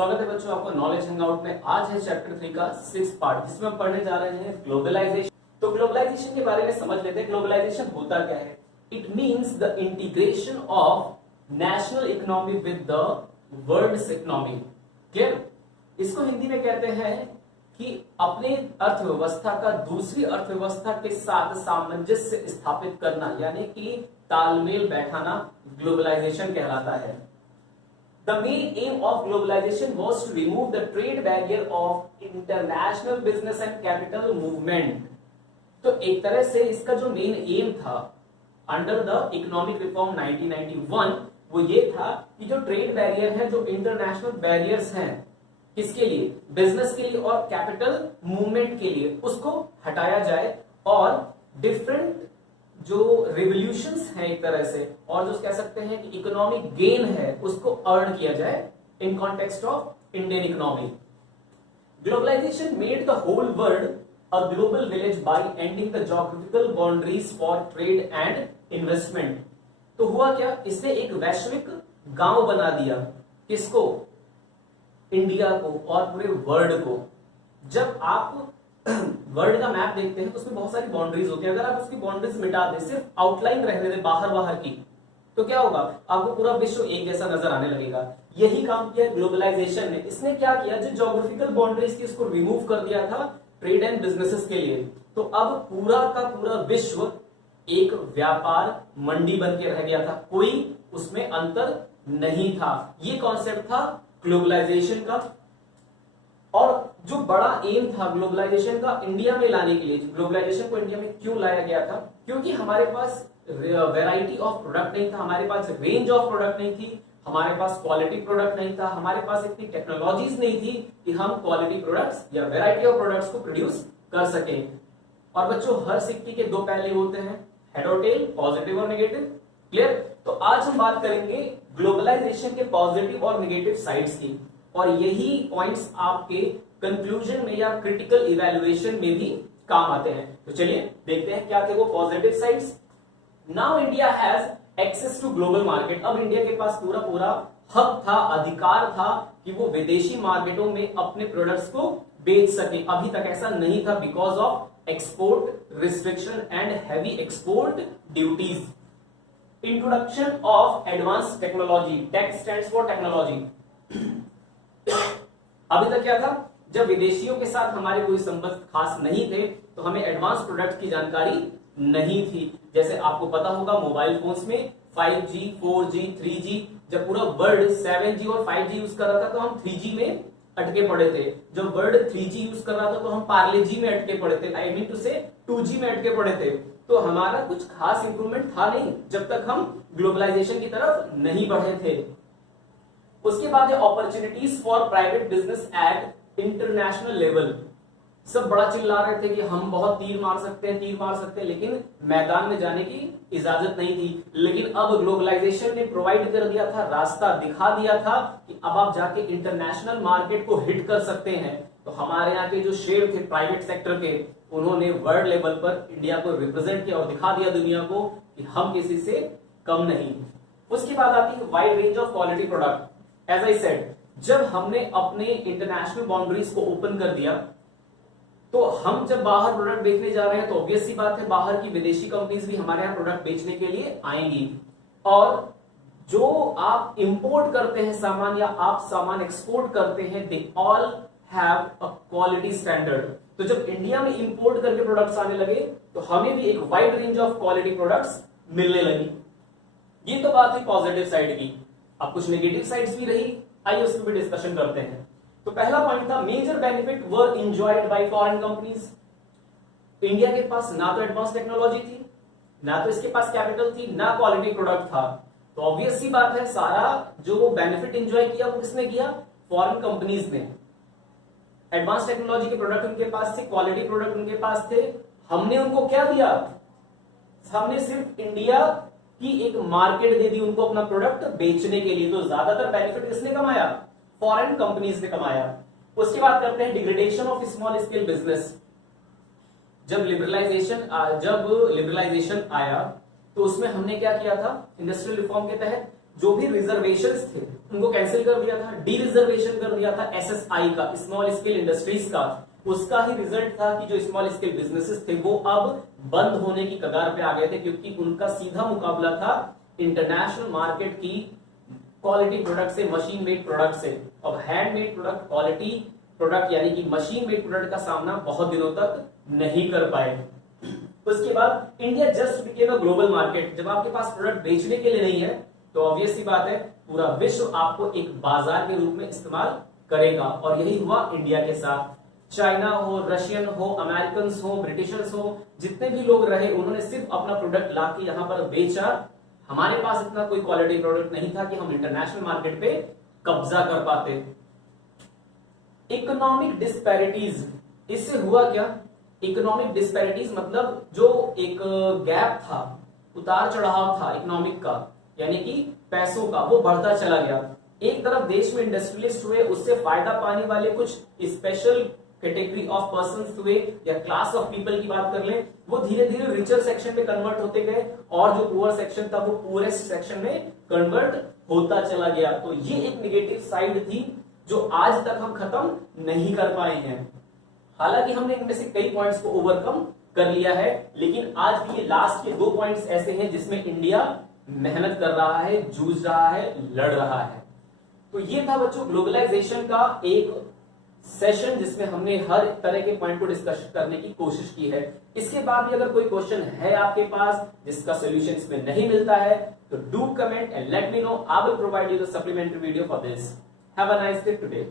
स्वागत है बच्चों आपका नॉलेज हैंगआउट में। आज है चैप्टर 3 का 6th पार्ट, जिसमें हम पढ़ने जा रहे हैं ग्लोबलाइजेशन। तो ग्लोबलाइजेशन के बारे में समझ लेते हैं। ग्लोबलाइजेशन होता क्या है? It means the integration of national economy with the world economy. Clear? इसको हिंदी में कहते हैं कि अपने अर्थव्यवस्था का दूसरी अर्थव्यवस्था के साथ सामंजस्य स्थापित करना, यानी कि तालमेल बैठाना ग्लोबलाइजेशन कहलाता है। The main aim of globalization was to remove the trade barrier of international business and capital movement। तो एक तरह से इसका जो मेन एम था अंडर द इकोनॉमिक रिफॉर्म 1991 वो ये था कि जो ट्रेड बैरियर है, जो इंटरनेशनल बैरियर्स हैं, किसके लिए? बिजनेस के लिए और कैपिटल मूवमेंट के लिए, उसको हटाया जाए और डिफरेंट जो रिवोल्यूशंस हैं एक तरह से, और जो कह सकते हैं कि इकोनॉमिक गेन है, उसको अर्न किया जाए in context of Indian economy. Globalisation made the whole world a global village by ending the geographical boundaries for trade and investment. तो हुआ क्या? इसने एक वैश्विक गांव बना दिया। किसको? इंडिया को और पूरे वर्ल्ड को। जब आप वर्ल्ड का मैप देखते हैं तो उसमें बहुत सारी बाउंड्रीज होती है। अगर आप उसकी बाउंड्रीज मिटा दें, सिर्फ आउटलाइन रहने दें बाहर की, तो क्या होगा? आपको पूरा विश्व एक जैसा नजर आने लगेगा। यही काम किया ग्लोबलाइजेशन ने। इसने क्या किया? जो ज्योग्राफिकल बाउंड्रीज थी उसको रिमूव कर दिया था ट्रेड एंड बिजनेसेस के लिए। तो अब पूरा का पूरा विश्व एक व्यापार मंडी बन के रह गया था, कोई उसमें अंतर नहीं था। ये कॉन्सेप्ट था ग्लोबलाइजेशन का। और जो बड़ा एम था ग्लोबलाइजेशन का इंडिया में लाने के लिए, ग्लोबलाइजेशन को इंडिया में क्यों लाया गया था? क्योंकि हमारे पास वैरायटी ऑफ प्रोडक्ट नहीं था, हमारे पास रेंज ऑफ प्रोडक्ट नहीं थी, हमारे पास क्वालिटी प्रोडक्ट नहीं था, हमारे पास इतनी टेक्नोलॉजीज नहीं थी कि हम क्वालिटी प्रोडक्ट्स या वैरायटी ऑफ प्रोडक्ट्स को प्रोड्यूस कर सकें। और बच्चों, हर सिक्के के दो पहले होते हैं, हेड और टेल, पॉजिटिव और नेगेटिव। क्लियर? तो आज हम बात करेंगे ग्लोबलाइजेशन के पॉजिटिव और नेगेटिव साइड्स की, और यही पॉइंट्स आपके कंक्लूजन में या क्रिटिकल इवैल्यूएशन में भी काम आते हैं। तो चलिए देखते हैं क्या थे वो positive sides. Now India has access to global market. अब इंडिया के पास पूरा हक था, अधिकार था कि वो विदेशी मार्केटों में अपने प्रोडक्ट्स को बेच सके। अभी तक ऐसा नहीं था because of export restriction and heavy export duties. Introduction of advance technology. Tech stands for technology. अभी तक क्या था? जब विदेशियों के साथ हमारे कोई संबंध खास नहीं थे तो हमें एडवांस प्रोडक्ट की जानकारी नहीं थी। जैसे आपको पता होगा मोबाइल फोन्स में 5G, 4G, 3G, जब पूरा वर्ल्ड 7G और 5G यूज कर रहा था तो हम 3G में अटके पड़े थे। जब वर्ल्ड 3G यूज कर रहा था तो हम पार्ले जी में अटके पड़े थे, आई मीन टू से 2G में अटके पड़े थे। तो हमारा कुछ खास इंप्रूवमेंट था नहीं जब तक हम ग्लोबलाइजेशन की तरफ नहीं बढ़े थे। उसके बाद है opportunities for private business at international level. सब बड़ा चिल्ला रहे थे कि हम बहुत तीर मार सकते हैं, लेकिन मैदान में जाने की इजाजत नहीं थी। लेकिन अब ग्लोबलाइजेशन ने प्रोवाइड कर दिया था, रास्ता दिखा दिया था कि अब आप जाके इंटरनेशनल मार्केट को हिट कर सकते हैं। तो हमारे यहाँ के जो शेर थे प्राइवेट सेक्टर के, उन्होंने वर्ल्ड लेवल पर इंडिया को रिप्रेजेंट किया और दिखा दिया दुनिया को कि हम किसी से कम नहीं। उसके बाद आती है wide range of quality product. As I said, जब हमने अपने इंटरनेशनल बाउंड्रीज को ओपन कर दिया तो हम जब बाहर प्रोडक्ट बेचने जा रहे हैं तो ऑब्वियस सी बात है बाहर की विदेशी कंपनीज भी हमारे यहाँ प्रोडक्ट बेचने के लिए आएंगी। और जो आप इंपोर्ट करते हैं सामान या आप सामान एक्सपोर्ट करते हैं, they all have a quality standard. तो जब इंडिया में इंपोर्ट करके प्रोडक्ट्स आने लगे तो हमें भी एक wide range of quality products मिलने लगी। ये तो बात है पॉजिटिव साइड की। अब कुछ नेगेटिव साइड्स भी रही, आइए उसमें भी डिस्कशन करते हैं। तो पहला पॉइंट था major benefit were enjoyed by foreign companies. India के पास ना तो एडवांस टेक्नोलॉजी थी, ना तो इसके पास कैपिटल थी, ना क्वालिटी प्रोडक्ट था। तो ऑब्वियस सी बात है सारा जो बेनिफिट एंजॉय किया वो किसने किया? फॉरेन कंपनीज ने। एडवांस टेक्नोलॉजी के प्रोडक्ट उनके पास थे, क्वालिटी प्रोडक्ट उनके पास थे। हमने उनको क्या दिया? हमने सिर्फ इंडिया की एक मार्केट दे दी उनको अपना प्रोडक्ट बेचने के लिए। तो ज्यादातर बेनिफिट किसने कमाया? फॉरेन कंपनीज ने कमाया। उसके बाद करते हैं degradation of small scale business. जब लिबरलाइजेशन आया तो उसमें हमने क्या किया था? इंडस्ट्रियल रिफॉर्म के तहत जो भी रिजर्वेशंस थे उनको कैंसिल कर दिया था, डी रिजर्वेशन कर दिया था एसएसआई का, स्मॉल स्केल इंडस्ट्रीज का। उसका ही रिजल्ट था कि जो स्मॉल स्केल बिजनेसेस थे वो अब बंद होने की कगार पे आ गए थे, क्योंकि उनका सीधा मुकाबला था इंटरनेशनल मार्केट की क्वालिटी प्रोडक्ट से, मशीन मेड प्रोडक्ट से। अब हैंडमेड प्रोडक्ट, क्वालिटी प्रोडक्ट यानी कि मशीन मेड प्रोडक्ट का सामना बहुत दिनों तक नहीं कर पाए। उसके बाद India just became a global market. जब आपके पास प्रोडक्ट बेचने के लिए नहीं है तो ऑब्वियस सी बात है पूरा विश्व आपको एक बाजार के रूप में इस्तेमाल करेगा, और यही हुआ इंडिया के साथ। चाइना हो, रशियन हो, अमेरिकन हो, ब्रिटिशर्स हो, जितने भी लोग रहे उन्होंने सिर्फ अपना प्रोडक्ट लाके यहां पर बेचा। हमारे पास इतना कोई क्वालिटी प्रोडक्ट नहीं था कि हम इंटरनेशनल मार्केट पे कब्जा कर पाते। इकोनॉमिक डिस्पैरिटीज, इससे हुआ क्या? इकोनॉमिक डिस्पैरिटीज मतलब जो एक गैप था, उतार चढ़ाव था इकोनॉमिक का, यानी कि पैसों का, वो बढ़ता चला गया। एक तरफ देश में इंडस्ट्रियलिस्ट हुए, उससे फायदा पाने वाले कुछ स्पेशल कैटेगरी ऑफ पर्संस हुए या क्लास ऑफ पीपल की बात कर लें, वो धीरे धीरे रिचर सेक्शन में कन्वर्ट होते गए, और जो पुअर सेक्शन था वो पुअरेस्ट सेक्शन में कन्वर्ट होता चला गया। तो ये एक नेगेटिव साइड थी जो आज तक हम खत्म नहीं कर पाए हैं। हालांकि हमने इनमें से कई पॉइंट्स को ओवरकम कर लिया है, लेकिन आज भी ये लास्ट के 2 पॉइंट्स ऐसे हैं जिसमें इंडिया मेहनत कर रहा है, जूझ रहा है, लड़ रहा है। तो ये था बच्चों ग्लोबलाइजेशन का एक सेशन जिसमें हमने हर तरह के पॉइंट को डिस्कस करने की कोशिश की है। इसके बाद भी अगर कोई क्वेश्चन है आपके पास जिसका सोल्यूशन इसमें नहीं मिलता है तो do comment and let me know. I will provide you the supplementary video for this. Have a nice day today.